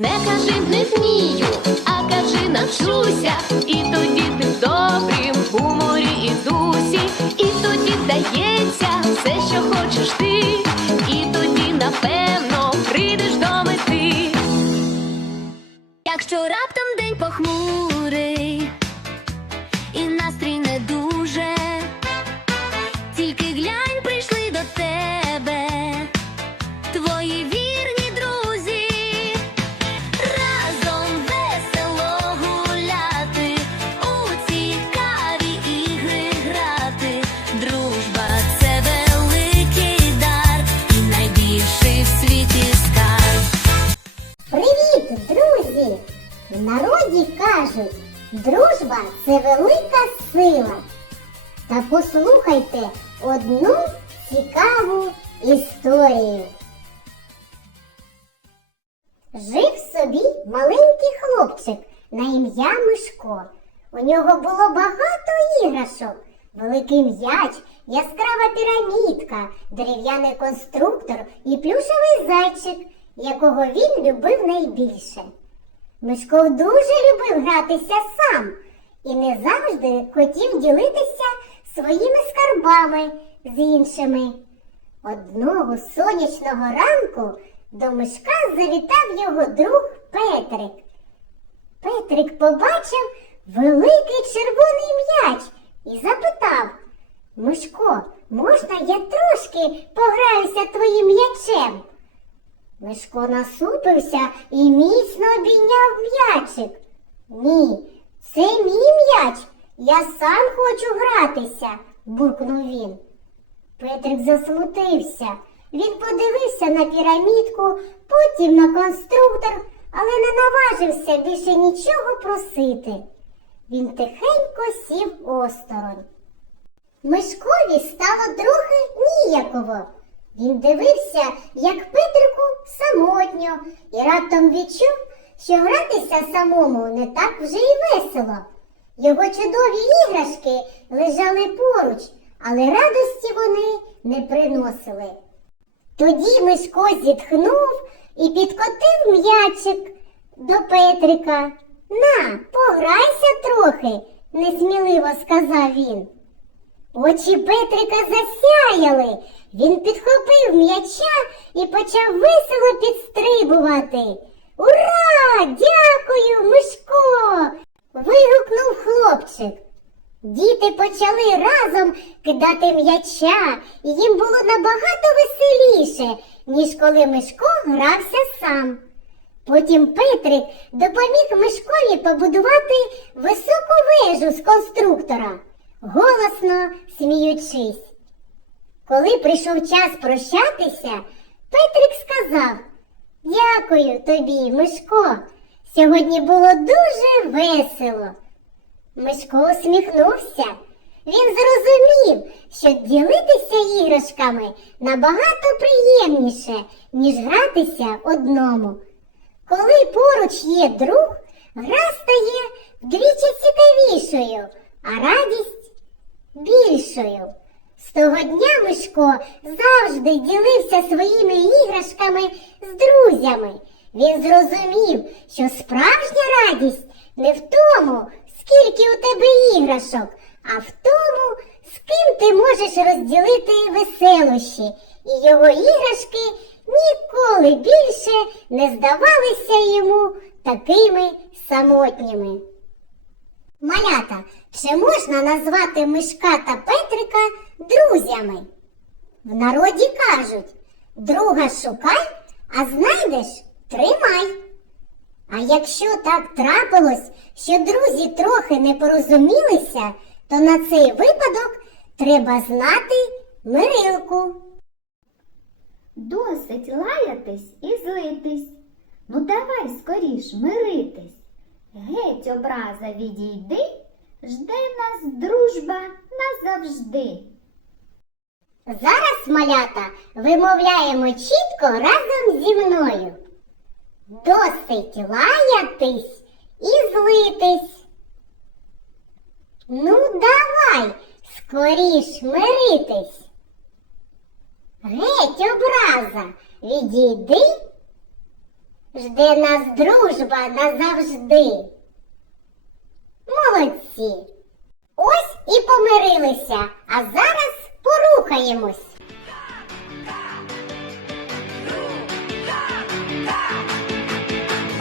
Не кажи не вмію, а кажи навчуся. І тоді ти в добрім гуморі і дусі, і тоді дається все, що хочеш ти, і тоді, напевно, прийдеш до мети. Якщо раптом день похмурий народі кажуть, дружба це велика сила. Та послухайте одну цікаву історію. Жив собі маленький хлопчик на ім'я Мишко. У нього було багато іграшок. Великий м'яч, яскрава пірамідка, дерев'яний конструктор і плюшевий зайчик, якого він любив найбільше. Мишко дуже любив гратися сам і не завжди хотів ділитися своїми скарбами з іншими. Одного сонячного ранку до мишка завітав його друг Петрик. Петрик побачив великий червоний м'яч і запитав Мишко, можна я трошки пограюся твоїм м'ячем? Мишко насупився і міцно обійняв м'ячик. Ні, це мій м'яч. Я сам хочу гратися, буркнув він. Петрик засмутився. Він подивився на пірамідку, потім на конструктор, але не наважився більше нічого просити. Він тихенько сів осторонь. Мишкові стало трохи ніяково. Він дивився, як Петрику самотньо, і раптом відчув, що гратися самому не так вже й весело. Його чудові іграшки лежали поруч, але радості вони не приносили. Тоді Мишко зітхнув і підкотив м'ячик до Петрика. На, пограйся трохи, несміливо сказав він. Очі Петрика засяяли. Він підхопив м'яча і почав весело підстрибувати. Ура! Дякую, Мишко! вигукнув хлопчик. Діти почали разом кидати м'яча, і їм було набагато веселіше, ніж коли Мишко грався сам. Потім Петрик допоміг Мишкові побудувати високу вежу з конструктора, голосно сміючись. Коли прийшов час прощатися, Петрик сказав Дякую тобі, Мишко. Сьогодні було дуже весело. Мишко усміхнувся. Він зрозумів, що ділитися іграшками набагато приємніше, ніж гратися одному. Коли поруч є друг, гра стає вдвічі цікавішою, а радість більшою. З того дня Мишко завжди ділився своїми іграшками з друзями. Він зрозумів, що справжня радість не в тому, скільки у тебе іграшок, а в тому, з ким ти можеш розділити веселощі, і його іграшки ніколи більше не здавалися йому такими самотніми. Малята, чи можна назвати Мишка та Петрика друзями? В народі кажуть, друга шукай, а знайдеш тримай. А якщо так трапилось, що друзі трохи не порозумілися, то на цей випадок треба знати мирилку. Досить лаятись і злитись. Ну давай скоріш миритись. Геть образа відійди, жде нас дружба назавжди. Зараз, малята, вимовляємо чітко разом зі мною. Досить лаятись і злитись. Ну, давай, скоріш миритись. Геть образа, відійди, жде нас дружба назавжди. Молодці! Ось і помирилися, а зараз порухаємось.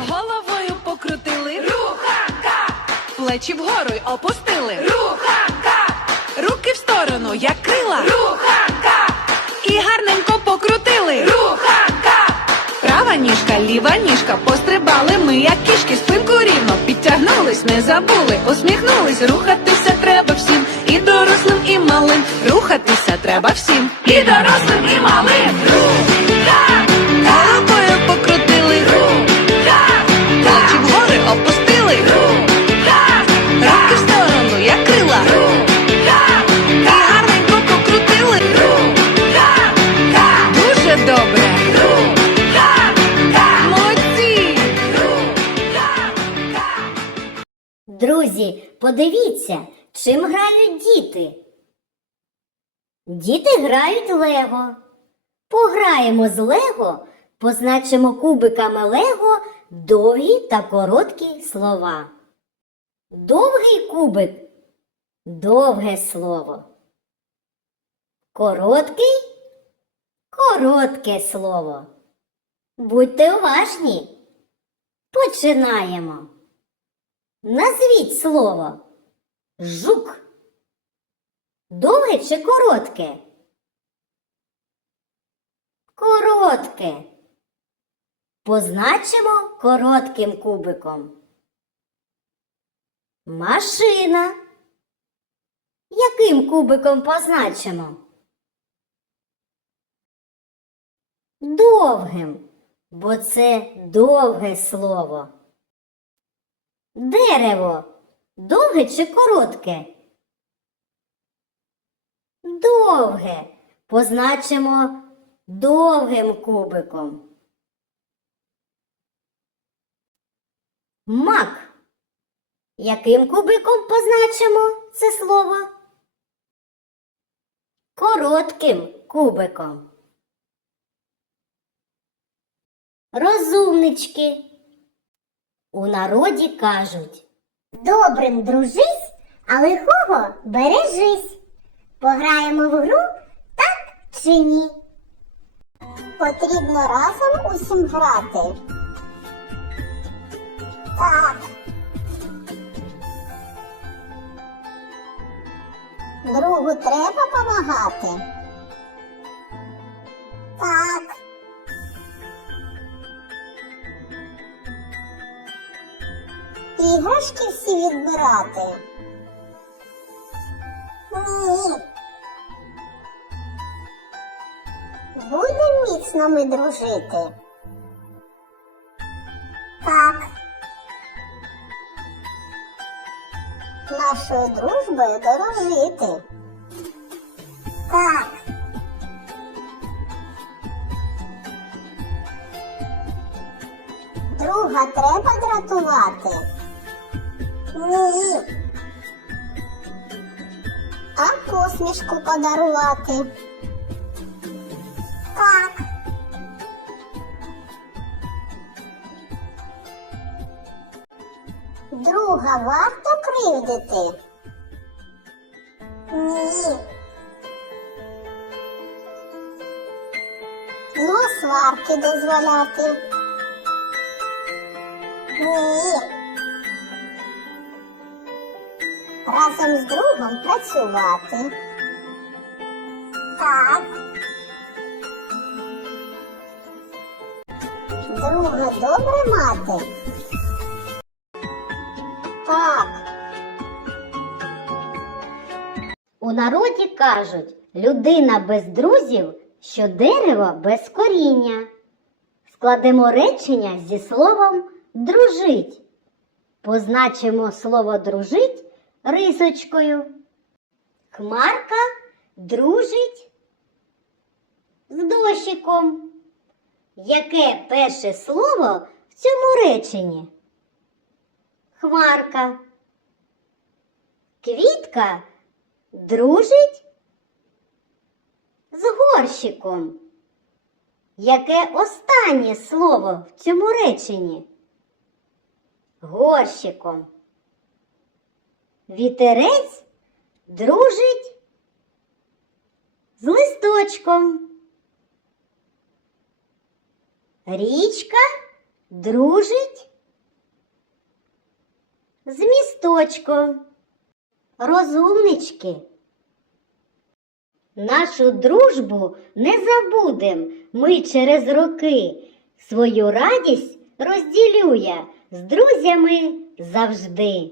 Головою покрутили. Руханка! Плечі вгору й опустили. Руханка! Руки в сторону, як крила. Руханка! Ліва ніжка, пострибали ми, як кішки, спинку рівно підтягнулись, не забули, усміхнулись, рухатися треба всім, і дорослим, і малим. Рухатися треба всім, і дорослим, і малим. Подивіться, чим грають діти. Діти грають Лего. Пограємо з Лего, позначимо кубиками Лего довгі та короткі слова. Довгий кубик довге слово. Короткий коротке слово. Будьте уважні. Починаємо. Назвіть слово. Жук. Довге чи коротке? Коротке. Позначимо коротким кубиком. Машина. Яким кубиком позначимо? Довгим, бо це довге слово. Дерево довге чи коротке? Довге. Позначимо довгим кубиком. Мак. Яким кубиком позначимо це слово? Коротким кубиком. Розумнички. У народі кажуть Добрим дружись, а лихого бережись. Пограємо в гру так чи ні? Потрібно разом усім грати. Так. Другу треба помагати. Так. Іграшки всі відбирати. Ні. Будемо міцно ми дружити. Так. Нашою дружбою дорожити. Так. Друга треба дратувати. Ні. А посмішку подарувати. Так. Друга варто кривдити? Ні. Ну, сварки дозволяти. Ні. Разом з другом працювати. Так. Друга добре мати. Так. У народі кажуть, людина без друзів, що дерево без коріння. Складемо речення зі словом дружить. Позначимо слово дружить рисочкою. Хмарка дружить з дощиком. Яке перше слово в цьому реченні? Хмарка. Квітка дружить з горщиком. Яке останнє слово в цьому реченні? Горщиком. Вітерець дружить з листочком. Річка дружить з місточком. Розумнички. Нашу дружбу не забудем ми через роки. Свою радість розділю я з друзями завжди.